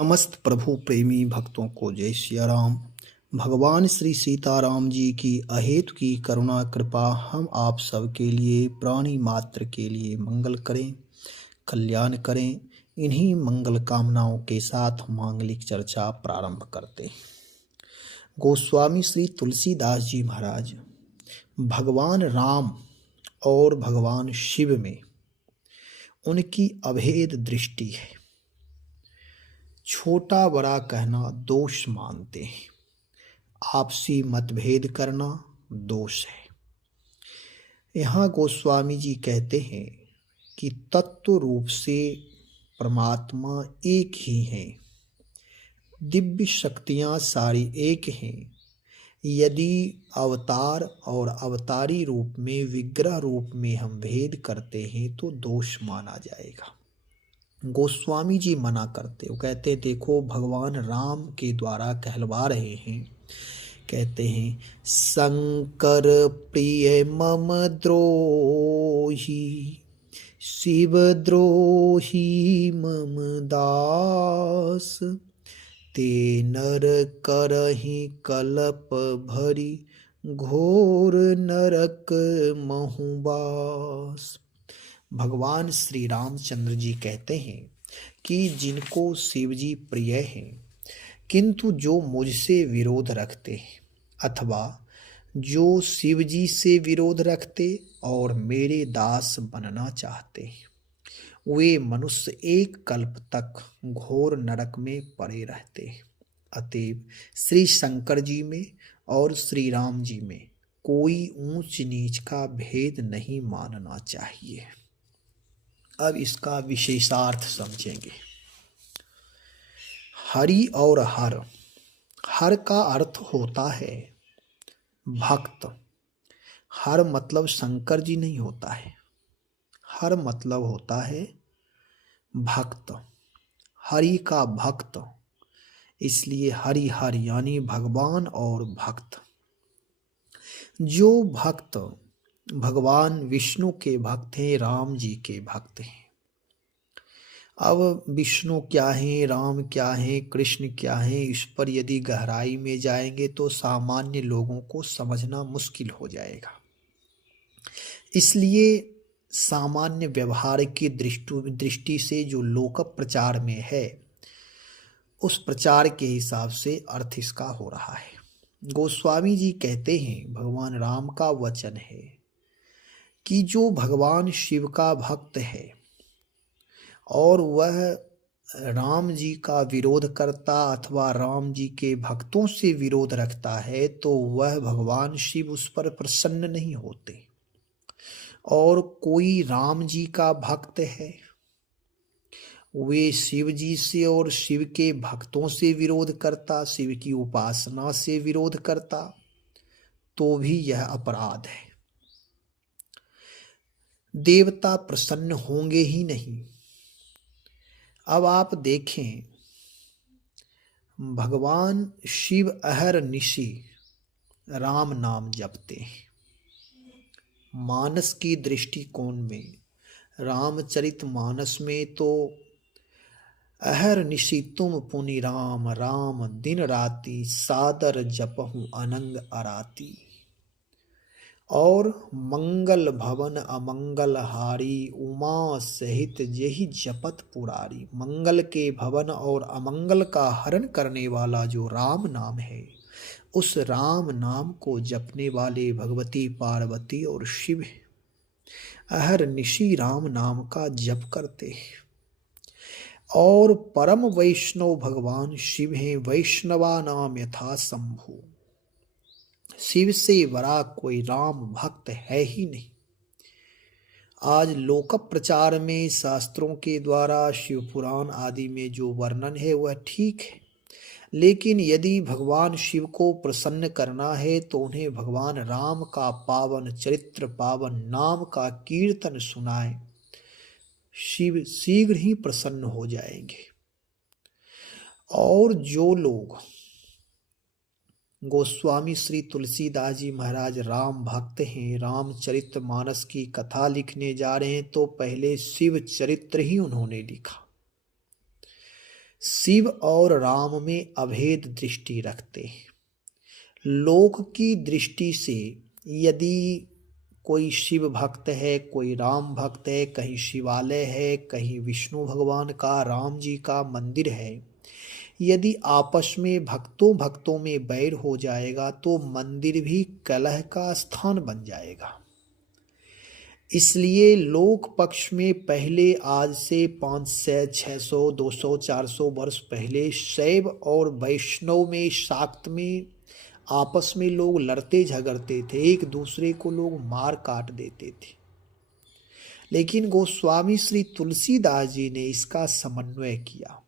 समस्त प्रभु प्रेमी भक्तों को जय सिया राम। भगवान श्री सीताराम जी की अहेतु की करुणा कृपा हम आप सब के लिए प्राणी मात्र के लिए मंगल करें, कल्याण करें। इन्हीं मंगल कामनाओं के साथ मांगलिक चर्चा प्रारंभ करते हैं। गोस्वामी श्री तुलसीदास जी महाराज भगवान राम और भगवान शिव में उनकी अभेद दृष्टि है। छोटा बड़ा कहना दोष मानते हैं, आपसी मतभेद करना दोष है। यहाँ गोस्वामी जी कहते हैं कि तत्व रूप से परमात्मा एक ही हैं, दिव्य शक्तियाँ सारी एक हैं। यदि अवतार और अवतारी रूप में, विग्रह रूप में हम भेद करते हैं तो दोष माना जाएगा। गोस्वामी जी मना करते, वो कहते देखो भगवान राम के द्वारा कहलवा रहे हैं, कहते हैं शंकर प्रिय मम द्रोही, शिव द्रोही मम दास, ते नर करहि कलप भरी, घोर नरक महुबास। भगवान श्री रामचंद्र जी कहते हैं कि जिनको शिव जी प्रिय हैं, किंतु जो मुझसे विरोध रखते हैं अथवा जो शिव जी से विरोध रखते और मेरे दास बनना चाहते हैं, वे मनुष्य एक कल्प तक घोर नरक में पड़े रहते हैं। अतएव श्री शंकर जी में और श्री राम जी में कोई ऊंच नीच का भेद नहीं मानना चाहिए। अब इसका विशेषार्थ समझेंगे। हरि और हर, हर का अर्थ होता है भक्त। हर मतलब शंकर जी नहीं होता है, हर मतलब होता है भक्त, हरि का भक्त। इसलिए हरि हर यानी भगवान और भक्त। जो भक्त भगवान विष्णु के भक्त हैं, राम जी के भक्त हैं। अब विष्णु क्या हैं, राम क्या हैं, कृष्ण क्या हैं, इस पर यदि गहराई में जाएंगे तो सामान्य लोगों को समझना मुश्किल हो जाएगा। इसलिए सामान्य व्यवहार की दृष्टि से जो लोक प्रचार में है, उस प्रचार के हिसाब से अर्थ इसका हो रहा है। गोस्वामी जी कहते हैं भगवान राम का वचन है कि जो भगवान शिव का भक्त है और वह राम जी का विरोध करता अथवा राम जी के भक्तों से विरोध रखता है, तो वह भगवान शिव उस पर प्रसन्न नहीं होते। और कोई राम जी का भक्त है, वे शिव जी से और शिव के भक्तों से विरोध करता, शिव की उपासना से विरोध करता, तो भी यह अपराध है। देवता प्रसन्न होंगे ही नहीं। अब आप देखें, भगवान शिव अहरनिशि राम नाम जपते हैं। मानस की दृष्टिकोण में, रामचरित मानस में तो अहरनिशि तुम पुनि राम, राम दिन राति, सादर जपहु अनंग अराती। और मंगल भवन अमंगल हारी, उमा सहित जेहि जपत पुरारी। मंगल के भवन और अमंगल का हरण करने वाला जो राम नाम है, उस राम नाम को जपने वाले भगवती पार्वती और शिव अहरनिशि राम नाम का जप करते हैं। और परम वैष्णव भगवान शिव हैं, वैष्णवा नाम यथा शंभु। शिव से बड़ा कोई राम भक्त है ही नहीं। आज लोक प्रचार में शास्त्रों के द्वारा शिव पुराण आदि में जो वर्णन है वह ठीक है, लेकिन यदि भगवान शिव को प्रसन्न करना है तो उन्हें भगवान राम का पावन चरित्र, पावन नाम का कीर्तन सुनाएं, शिव शीघ्र ही प्रसन्न हो जाएंगे। और जो लोग गोस्वामी श्री तुलसीदास जी महाराज राम भक्त हैं, रामचरित मानस की कथा लिखने जा रहे हैं, तो पहले शिव चरित्र ही उन्होंने लिखा। शिव और राम में अभेद दृष्टि रखते हैं। लोक की दृष्टि से यदि कोई शिव भक्त है, कोई राम भक्त है, कहीं शिवालय है, कहीं विष्णु भगवान का, राम जी का मंदिर है, यदि आपस में भक्तों भक्तों में बैर हो जाएगा तो मंदिर भी कलह का स्थान बन जाएगा। इसलिए लोक पक्ष में पहले, आज से 500, 600, 200, 400 वर्ष पहले शैव और वैष्णव में, शाक्त में आपस में लोग लड़ते झगड़ते थे, एक दूसरे को लोग मार काट देते थे। लेकिन गोस्वामी श्री तुलसीदास जी ने इसका समन्वय किया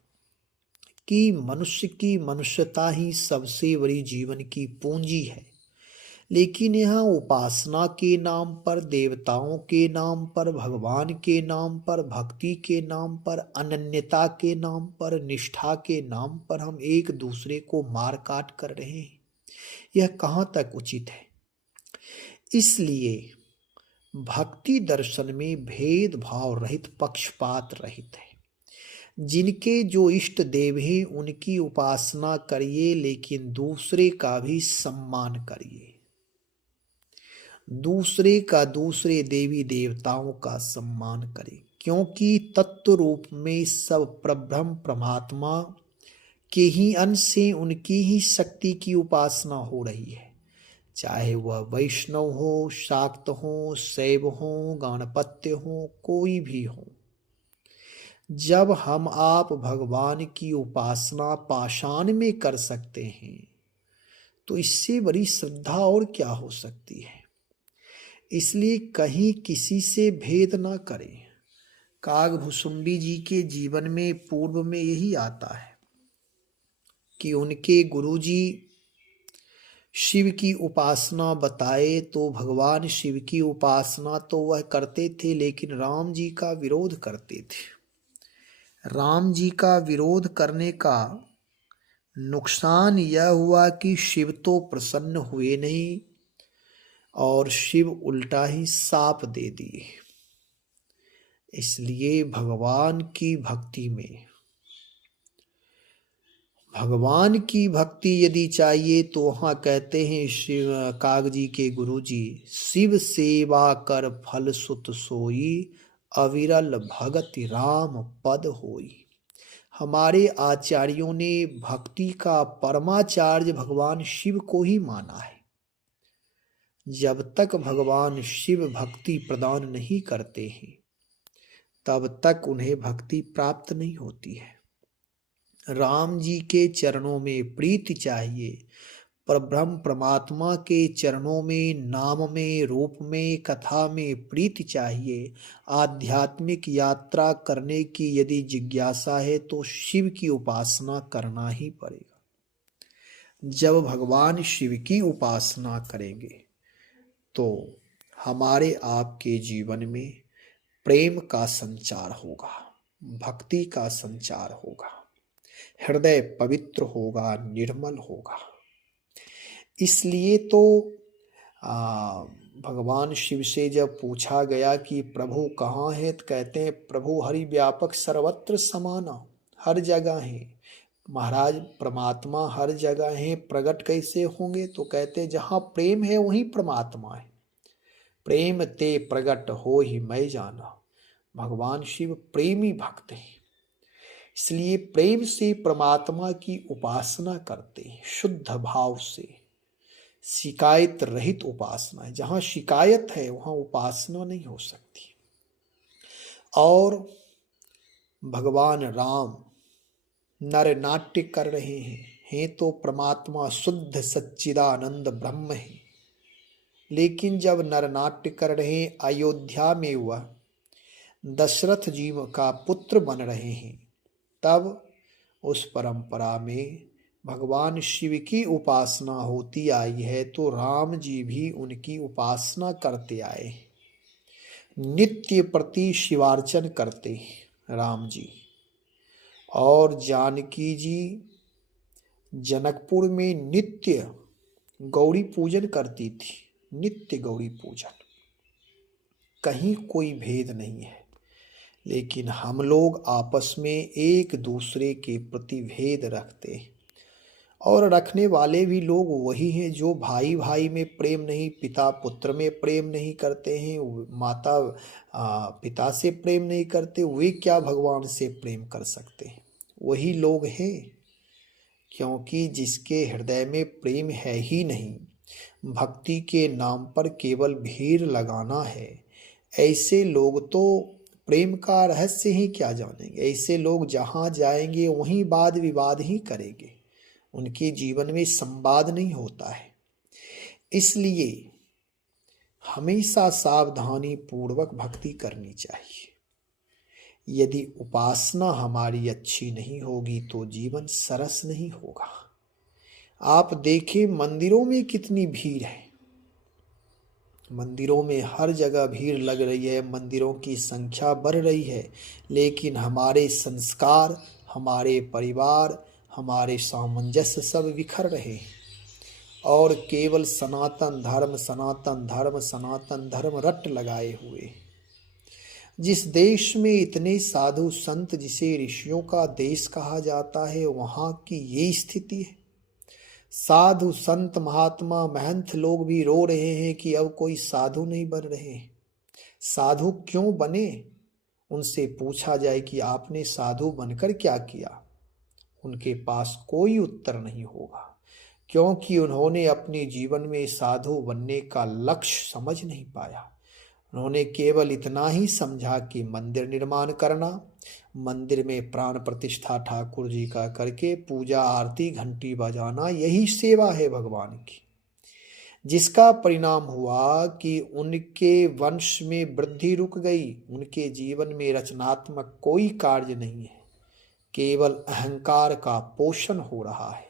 कि मनुष्य की मनुष्यता ही सबसे बड़ी जीवन की पूंजी है। लेकिन यहाँ उपासना के नाम पर, देवताओं के नाम पर, भगवान के नाम पर, भक्ति के नाम पर, अनन्यता के नाम पर, निष्ठा के नाम पर हम एक दूसरे को मार काट कर रहे हैं। यह कहाँ तक उचित है? इसलिए भक्ति दर्शन में भेदभाव रहित, पक्षपात रहित है। जिनके जो इष्ट देव हैं उनकी उपासना करिए, लेकिन दूसरे का भी सम्मान करिए। दूसरे का, दूसरे देवी देवताओं का सम्मान करें, क्योंकि तत्व रूप में सब प्रब्रह्म परमात्मा के ही अंश से उनकी ही शक्ति की उपासना हो रही है। चाहे वह वैष्णव हो, शाक्त हो, शैव हो, गणपत्य हो, कोई भी हो। जब हम आप भगवान की उपासना पाषाण में कर सकते हैं तो इससे बड़ी श्रद्धा और क्या हो सकती है। इसलिए कहीं किसी से भेद ना करें। कागभुसुंडी जी के जीवन में पूर्व में यही आता है कि उनके गुरुजी शिव की उपासना बताए तो भगवान शिव की उपासना तो वह करते थे, लेकिन राम जी का विरोध करते थे। राम जी का विरोध करने का नुकसान यह हुआ कि शिव तो प्रसन्न हुए नहीं और शिव उल्टा ही साप दे दिए। इसलिए भगवान की भक्ति में, भगवान की भक्ति यदि चाहिए तो वहाँ कहते हैं शिव काग जी के गुरु जी, शिव सेवा कर फल सुत सोई, अविरल भगति राम पद होई। हमारे आचार्यों ने भक्ति का परमाचार्य भगवान शिव को ही माना है। जब तक भगवान शिव भक्ति प्रदान नहीं करते हैं तब तक उन्हें भक्ति प्राप्त नहीं होती है। राम जी के चरणों में प्रीति चाहिए, परब्रह्म परमात्मा के चरणों में, नाम में, रूप में, कथा में प्रीति चाहिए। आध्यात्मिक यात्रा करने की यदि जिज्ञासा है तो शिव की उपासना करना ही पड़ेगा। जब भगवान शिव की उपासना करेंगे तो हमारे आपके जीवन में प्रेम का संचार होगा, भक्ति का संचार होगा, हृदय पवित्र होगा, निर्मल होगा। इसलिए तो भगवान शिव से जब पूछा गया कि प्रभु कहाँ है, तो कहते हैं प्रभु हरि व्यापक सर्वत्र समाना, हर जगह है। महाराज परमात्मा हर जगह है, प्रकट कैसे होंगे? तो कहते जहाँ प्रेम है वहीं परमात्मा है। प्रेम ते प्रकट हो ही मैं जाना। भगवान शिव प्रेमी भक्त हैं, इसलिए प्रेम से परमात्मा की उपासना करते हैं, शुद्ध भाव से, शिकायत रहित उपासना है। जहाँ शिकायत है वहाँ उपासना नहीं हो सकती। और भगवान राम नर नाट्य कर रहे हैं तो परमात्मा शुद्ध सच्चिदानंद ब्रह्म है। लेकिन जब नर नाट्य कर रहे हैं, अयोध्या में वह दशरथ जी का पुत्र बन रहे हैं, तब उस परंपरा में भगवान शिव की उपासना होती आई है तो राम जी भी उनकी उपासना करते आए। नित्य प्रति शिवार्चन करते राम जी। और जानकी जी जनकपुर में नित्य गौरी पूजन करती थी, नित्य गौरी पूजन, कहीं कोई भेद नहीं है। लेकिन हम लोग आपस में एक दूसरे के प्रति भेद रखते हैं। और रखने वाले भी लोग वही हैं जो भाई भाई में प्रेम नहीं, पिता पुत्र में प्रेम नहीं करते हैं, माता पिता से प्रेम नहीं करते, वे क्या भगवान से प्रेम कर सकते हैं? वही लोग हैं। क्योंकि जिसके हृदय में प्रेम है ही नहीं, भक्ति के नाम पर केवल भीड़ लगाना है, ऐसे लोग तो प्रेम का रहस्य ही क्या जानेंगे। ऐसे लोग जहाँ जाएंगे वहीं वाद विवाद ही करेंगे, उनके जीवन में संवाद नहीं होता है। इसलिए हमेशा सावधानी पूर्वक भक्ति करनी चाहिए। यदि उपासना हमारी अच्छी नहीं होगी तो जीवन सरस नहीं होगा। आप देखें मंदिरों में कितनी भीड़ है, मंदिरों में हर जगह भीड़ लग रही है, मंदिरों की संख्या बढ़ रही है, लेकिन हमारे संस्कार, हमारे परिवार, हमारे सामंजस्य सब बिखर रहे हैं और केवल सनातन धर्म सनातन धर्म सनातन धर्म रट लगाए हुए। जिस देश में इतने साधु संत, जिसे ऋषियों का देश कहा जाता है, वहाँ की ये स्थिति है। साधु संत महात्मा महंत लोग भी रो रहे हैं कि अब कोई साधु नहीं बन रहे। साधु क्यों बने? उनसे पूछा जाए कि आपने साधु बनकर क्या किया, उनके पास कोई उत्तर नहीं होगा, क्योंकि उन्होंने अपने जीवन में साधु बनने का लक्ष्य समझ नहीं पाया। उन्होंने केवल इतना ही समझा कि मंदिर निर्माण करना, मंदिर में प्राण प्रतिष्ठा ठाकुर जी का करके पूजा आरती घंटी बजाना, यही सेवा है भगवान की। जिसका परिणाम हुआ कि उनके वंश में वृद्धि रुक गई, उनके जीवन में रचनात्मक कोई कार्य नहीं है, केवल अहंकार का पोषण हो रहा है।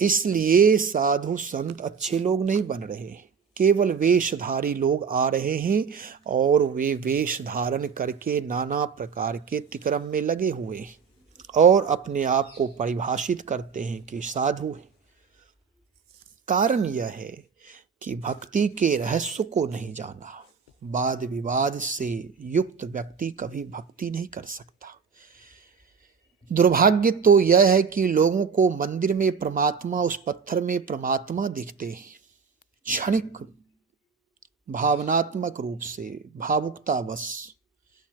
इसलिए साधु संत अच्छे लोग नहीं बन रहे, केवल वेशधारी लोग आ रहे हैं और वे वेश धारण करके नाना प्रकार के तिक्रम में लगे हुए हैं और अपने आप को परिभाषित करते हैं कि साधु हैं। कारण यह है कि भक्ति के रहस्य को नहीं जाना। वाद विवाद से युक्त व्यक्ति कभी भक्ति नहीं कर सकता। दुर्भाग्य तो यह है कि लोगों को मंदिर में परमात्मा, उस पत्थर में परमात्मा दिखते हैं, क्षणिक भावनात्मक रूप से, भावुकतावश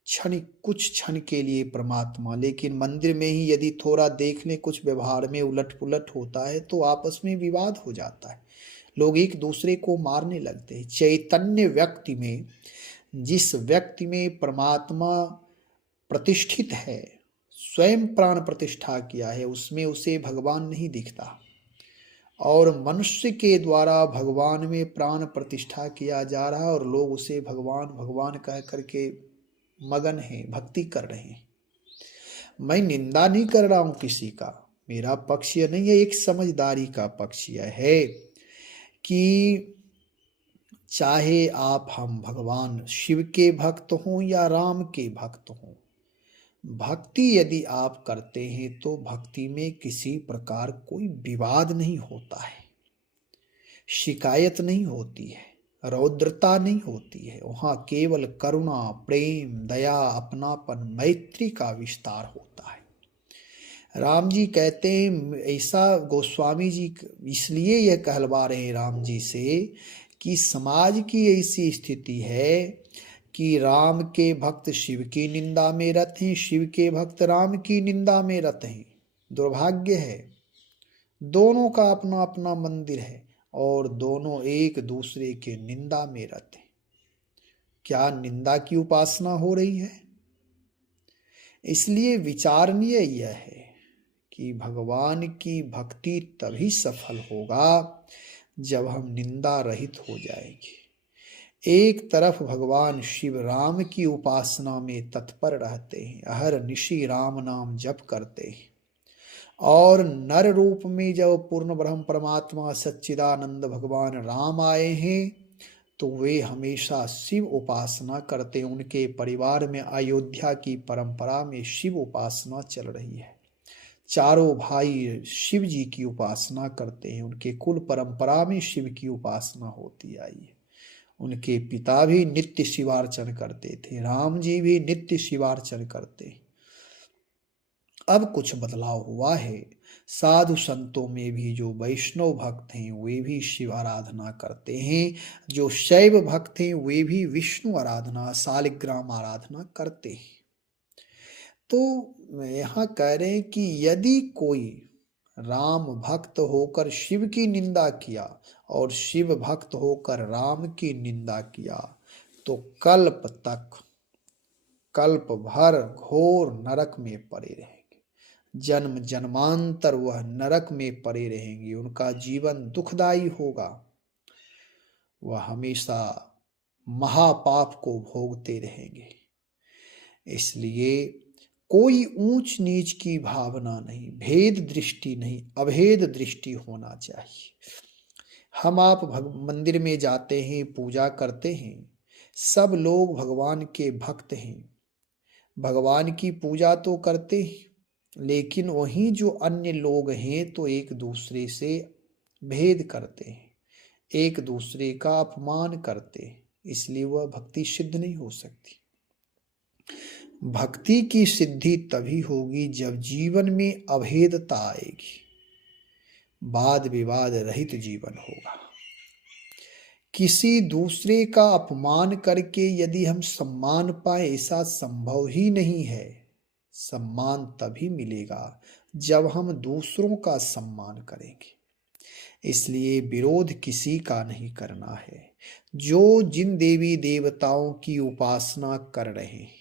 क्षणिक, कुछ क्षण के लिए परमात्मा, लेकिन मंदिर में ही यदि थोड़ा देख लें, कुछ व्यवहार में उलट पुलट होता है तो आपस में विवाद हो जाता है, लोग एक दूसरे को मारने लगते हैं। चैतन्य व्यक्ति में, जिस व्यक्ति में परमात्मा प्रतिष्ठित है, स्वयं प्राण प्रतिष्ठा किया है, उसमें उसे भगवान नहीं दिखता। और मनुष्य के द्वारा भगवान में प्राण प्रतिष्ठा किया जा रहा है और लोग उसे भगवान भगवान कह करके मगन हैं, भक्ति कर रहे हैं। मैं निंदा नहीं कर रहा हूं किसी का, मेरा पक्ष यह नहीं है, एक समझदारी का पक्ष यह है कि चाहे आप हम भगवान शिव के भक्त हों या राम के भक्त हों, भक्ति यदि आप करते हैं तो भक्ति में किसी प्रकार कोई विवाद नहीं होता है, शिकायत नहीं होती है, रौद्रता नहीं होती है। वहाँ केवल करुणा, प्रेम, दया, अपनापन, मैत्री का विस्तार होता है। राम जी कहते हैं, ऐसा गोस्वामी जी इसलिए यह कहलवा रहे हैं राम जी से कि समाज की ऐसी स्थिति है कि राम के भक्त शिव की निंदा में रत हैं, शिव के भक्त राम की निंदा में रत हैं। दुर्भाग्य है, दोनों का अपना अपना मंदिर है और दोनों एक दूसरे के निंदा में रत हैं। क्या निंदा की उपासना हो रही है? इसलिए विचारणीय यह है कि भगवान की भक्ति तभी सफल होगा जब हम निंदा रहित हो जाएंगे। एक तरफ भगवान शिव राम की उपासना में तत्पर रहते हैं, अहर निशि राम नाम जप करते हैं, और नर रूप में जब पूर्ण ब्रह्म परमात्मा सच्चिदानंद भगवान राम आए हैं तो वे हमेशा शिव उपासना करते हैं। उनके परिवार में अयोध्या की परंपरा में शिव उपासना चल रही है, चारों भाई शिव जी की उपासना करते हैं, उनके कुल परंपरा में शिव की उपासना होती आई है। उनके पिता भी नित्य शिवार्चन करते थे, राम जी भी नित्य शिवार्चन करते। अब कुछ बदलाव हुआ है। साधु संतों में भी जो वैष्णव भक्त हैं वे भी शिव आराधना करते हैं, जो शैव भक्त हैं वे भी विष्णु आराधना शालिग्राम आराधना करते हैं। तो यहाँ कह रहे हैं कि यदि कोई राम भक्त होकर शिव की निंदा किया और शिव भक्त होकर राम की निंदा किया तो कल्प भर घोर नरक में पड़े रहेंगे। जन्म जन्मांतर वह नरक में पड़े रहेंगे, उनका जीवन दुखदाई होगा, वह हमेशा महापाप को भोगते रहेंगे। इसलिए कोई ऊंच नीच की भावना नहीं, भेद दृष्टि नहीं, अभेद दृष्टि होना चाहिए। हम आप मंदिर में जाते हैं, पूजा करते हैं, सब लोग भगवान के भक्त हैं, भगवान की पूजा तो करते हैं, लेकिन वहीं जो अन्य लोग हैं तो एक दूसरे से भेद करते हैं, एक दूसरे का अपमान करते हैं, इसलिए वह भक्ति सिद्ध नहीं हो सकती। भक्ति की सिद्धि तभी होगी जब जीवन में अभेदता आएगी, वाद विवाद रहित जीवन होगा। किसी दूसरे का अपमान करके यदि हम सम्मान पाए, ऐसा संभव ही नहीं है। सम्मान तभी मिलेगा जब हम दूसरों का सम्मान करेंगे। इसलिए विरोध किसी का नहीं करना है। जो जिन देवी देवताओं की उपासना कर रहे हैं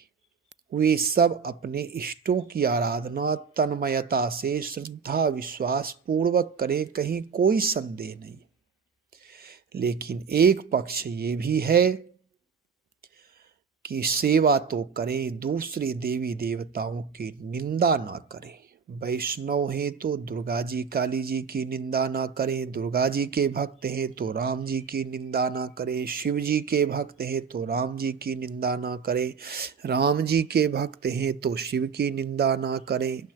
वे सब अपने इष्टों की आराधना तन्मयता से श्रद्धा विश्वास पूर्वक करें, कहीं कोई संदेह नहीं। लेकिन एक पक्ष ये भी है कि सेवा तो करें, दूसरे देवी देवताओं की निंदा ना करें। वैष्णव हैं तो दुर्गा जी काली जी की निंदा ना करें, दुर्गा जी के भक्त हैं तो राम जी की निंदा ना करें, शिव जी के भक्त हैं तो राम जी की निंदा ना करें, राम जी के भक्त हैं तो शिव की निंदा ना करें।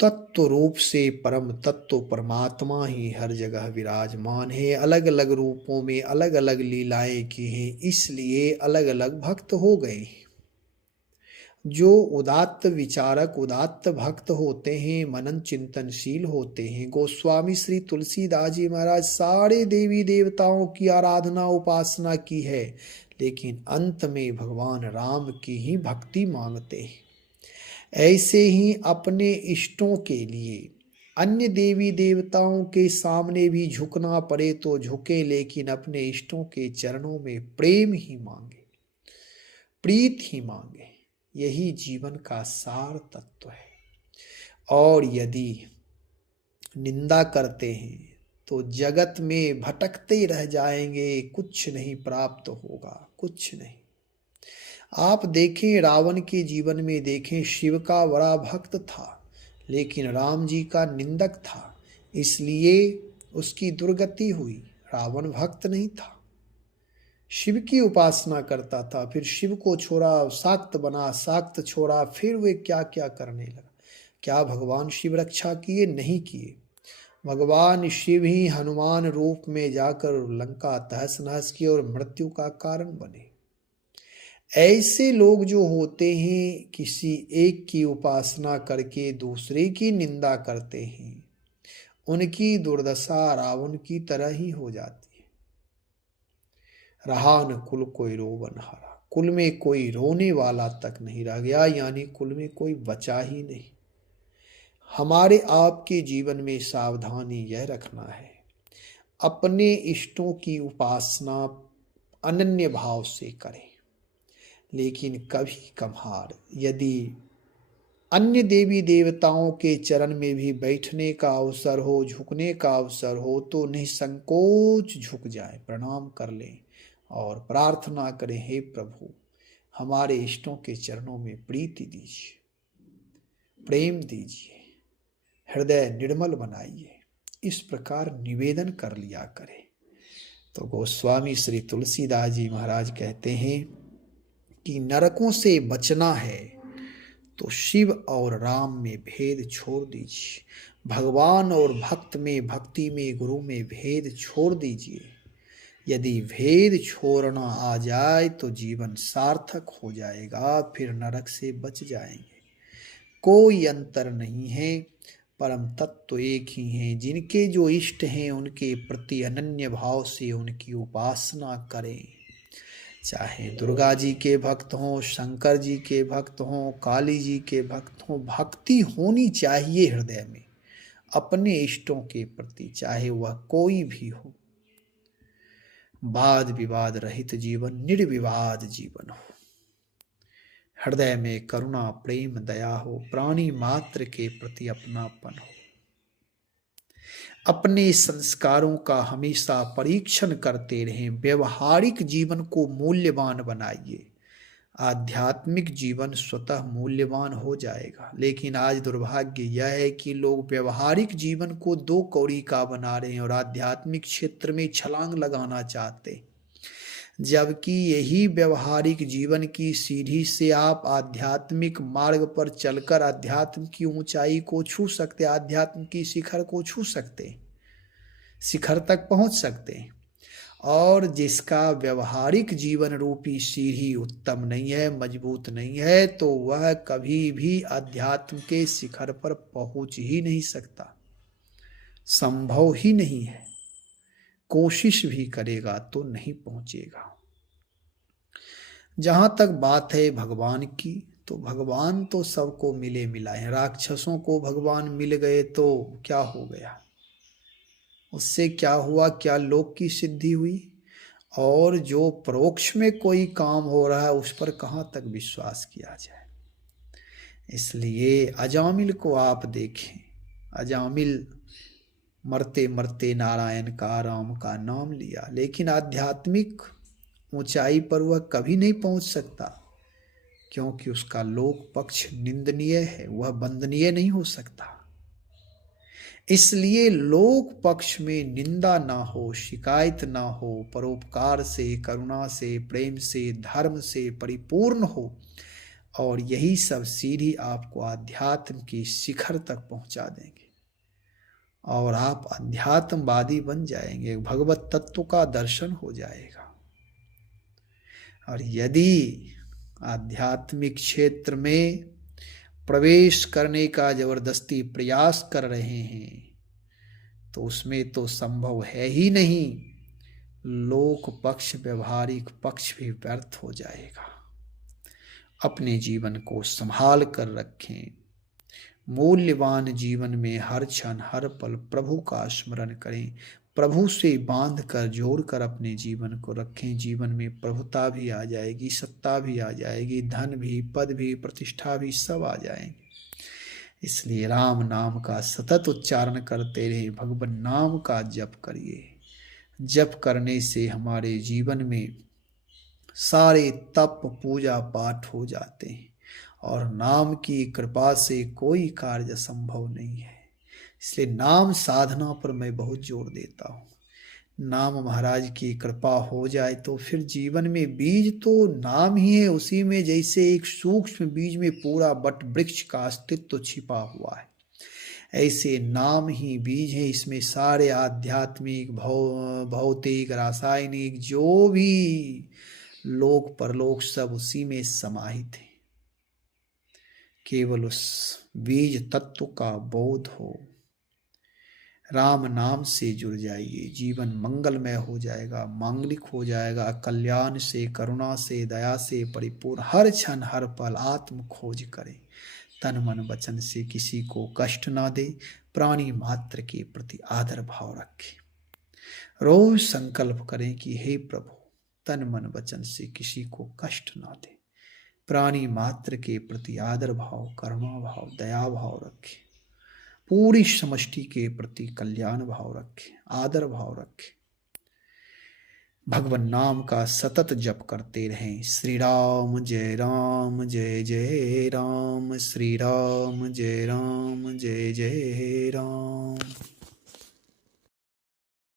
तत्व रूप से परम तत्व परमात्मा ही हर जगह विराजमान है, अलग अलग रूपों में अलग अलग लीलाएं की हैं, इसलिए अलग अलग भक्त हो गए। जो उदात्त विचारक उदात्त भक्त होते हैं, मनन चिंतनशील होते हैं, गोस्वामी श्री तुलसीदास जी महाराज सारे देवी देवताओं की आराधना उपासना की है, लेकिन अंत में भगवान राम की ही भक्ति मांगते हैं। ऐसे ही अपने इष्टों के लिए अन्य देवी देवताओं के सामने भी झुकना पड़े तो झुके, लेकिन अपने इष्टों के चरणों में प्रेम ही मांगे, प्रीत ही मांगे। यही जीवन का सार तत्व है। और यदि निंदा करते हैं तो जगत में भटकते रह जाएंगे, कुछ नहीं प्राप्त होगा, कुछ नहीं। आप देखें रावण के जीवन में देखें, शिव का बड़ा भक्त था लेकिन राम जी का निंदक था, इसलिए उसकी दुर्गति हुई। रावण भक्त नहीं था, शिव की उपासना करता था, फिर शिव को छोड़ा, शाक्त बना, शाक्त छोड़ा, फिर वे क्या क्या करने लगा। क्या भगवान शिव रक्षा किए? नहीं किए। भगवान शिव ही हनुमान रूप में जाकर लंका तहस नहस किए और मृत्यु का कारण बने। ऐसे लोग जो होते हैं, किसी एक की उपासना करके दूसरे की निंदा करते हैं, उनकी दुर्दशा रावण की तरह ही हो जाती है। रहा न कुल कोई रोवन हारा, कुल में कोई रोने वाला तक नहीं रह गया, यानी कुल में कोई बचा ही नहीं। हमारे आपके जीवन में सावधानी यह रखना है, अपने इष्टों की उपासना अनन्य भाव से करें, लेकिन कभी कभार यदि अन्य देवी देवताओं के चरण में भी बैठने का अवसर हो, झुकने का अवसर हो, तो निसंकोच झुक जाए, प्रणाम कर लें और प्रार्थना करें, हे प्रभु हमारे इष्टों के चरणों में प्रीति दीजिए, प्रेम दीजिए, हृदय निर्मल बनाइए। इस प्रकार निवेदन कर लिया करें। तो गोस्वामी श्री तुलसीदास जी महाराज कहते हैं कि नरकों से बचना है तो शिव और राम में भेद छोड़ दीजिए, भगवान और भक्त में, भक्ति में, गुरु में भेद छोड़ दीजिए। यदि भेद छोड़ना आ जाए तो जीवन सार्थक हो जाएगा, फिर नरक से बच जाएंगे। कोई अंतर नहीं है, परम तत्व एक ही हैं। जिनके जो इष्ट हैं उनके प्रति अनन्य भाव से उनकी उपासना करें। चाहे दुर्गा जी के भक्त हों, शंकर जी के भक्त हों, काली जी के भक्त हों, भक्ति होनी चाहिए हृदय में अपने इष्टों के प्रति, चाहे वह कोई भी हो। वाद विवाद रहित जीवन, निर्विवाद जीवन हो। हृदय में करुणा, प्रेम, दया हो। प्राणी मात्र के प्रति अपनापन हो। अपने संस्कारों का हमेशा परीक्षण करते रहें। व्यवहारिक जीवन को मूल्यवान बनाइए। आध्यात्मिक जीवन स्वतः मूल्यवान हो जाएगा। लेकिन आज दुर्भाग्य यह है कि लोग व्यवहारिक जीवन को दो कौड़ी का बना रहे हैं और आध्यात्मिक क्षेत्र में छलांग लगाना चाहते हैं, जबकि यही व्यवहारिक जीवन की सीढ़ी से आप आध्यात्मिक मार्ग पर चलकर अध्यात्म की ऊंचाई को छू सकते, आध्यात्म की शिखर को छू सकते, शिखर तक पहुंच सकते हैं। और जिसका व्यवहारिक जीवन रूपी सीढ़ी उत्तम नहीं है, मजबूत नहीं है, तो वह कभी भी अध्यात्म के शिखर पर पहुंच ही नहीं सकता, संभव ही नहीं है। कोशिश भी करेगा तो नहीं पहुंचेगा। जहां तक बात है भगवान की, तो भगवान तो सबको मिले मिलाए। राक्षसों को भगवान मिल गए तो क्या हो गया, उससे क्या हुआ, क्या लोक की सिद्धि हुई। और जो परोक्ष में कोई काम हो रहा है उस पर कहाँ तक विश्वास किया जाए। इसलिए अजामिल को आप देखें, अजामिल मरते मरते नारायण का, राम का नाम लिया, लेकिन आध्यात्मिक ऊंचाई पर वह कभी नहीं पहुंच सकता, क्योंकि उसका लोक पक्ष निंदनीय है, वह वंदनीय नहीं हो सकता। इसलिए लोक पक्ष में निंदा ना हो, शिकायत ना हो, परोपकार से, करुणा से, प्रेम से, धर्म से परिपूर्ण हो। और यही सब सीढ़ी आपको अध्यात्म की शिखर तक पहुंचा देंगे और आप अध्यात्मवादी बन जाएंगे, भगवत तत्व का दर्शन हो जाएगा। और यदि आध्यात्मिक क्षेत्र में प्रवेश करने का जबरदस्ती प्रयास कर रहे हैं तो उसमें तो संभव है ही नहीं, लोक पक्ष, व्यवहारिक पक्ष भी व्यर्थ हो जाएगा। अपने जीवन को संभाल कर रखें। मूल्यवान जीवन में हर क्षण हर पल प्रभु का स्मरण करें। प्रभु से बांध कर, जोड़ कर अपने जीवन को रखें। जीवन में प्रभुता भी आ जाएगी, सत्ता भी आ जाएगी, धन भी, पद भी, प्रतिष्ठा भी, सब आ जाएंगे। इसलिए राम नाम का सतत उच्चारण करते रहे, भगवान नाम का जप करिए। जप करने से हमारे जीवन में सारे तप, पूजा पाठ हो जाते हैं और नाम की कृपा से कोई कार्य संभव नहीं है। इसलिए नाम साधना पर मैं बहुत जोर देता हूँ। नाम महाराज की कृपा हो जाए तो फिर जीवन में बीज तो नाम ही है, उसी में जैसे एक सूक्ष्म बीज में पूरा वट वृक्ष का अस्तित्व छिपा हुआ है, ऐसे नाम ही बीज है। इसमें सारे आध्यात्मिक, भौतिक, रासायनिक जो भी लोक परलोक सब उसी में समाहित है। केवल उस बीज तत्व का बोध हो। राम नाम से जुड़ जाइए, जीवन मंगलमय हो जाएगा, मांगलिक हो जाएगा, कल्याण से, करुणा से, दया से परिपूर्ण। हर क्षण हर पल आत्म खोज करें, तन मन वचन से किसी को कष्ट ना दे, प्राणी मात्र के प्रति आदर भाव रखें। रोज संकल्प करें कि हे प्रभु, तन मन वचन से किसी को कष्ट ना दे, प्राणी मात्र के प्रति आदर भाव, करुणा भाव, दया भाव रखें, पूरी समष्टि के प्रति कल्याण भाव रखें, आदर भाव रखें। भगवान नाम का सतत जप करते रहें। श्री राम जय राम, जय जय राम, श्री राम जय राम, जय जय राम।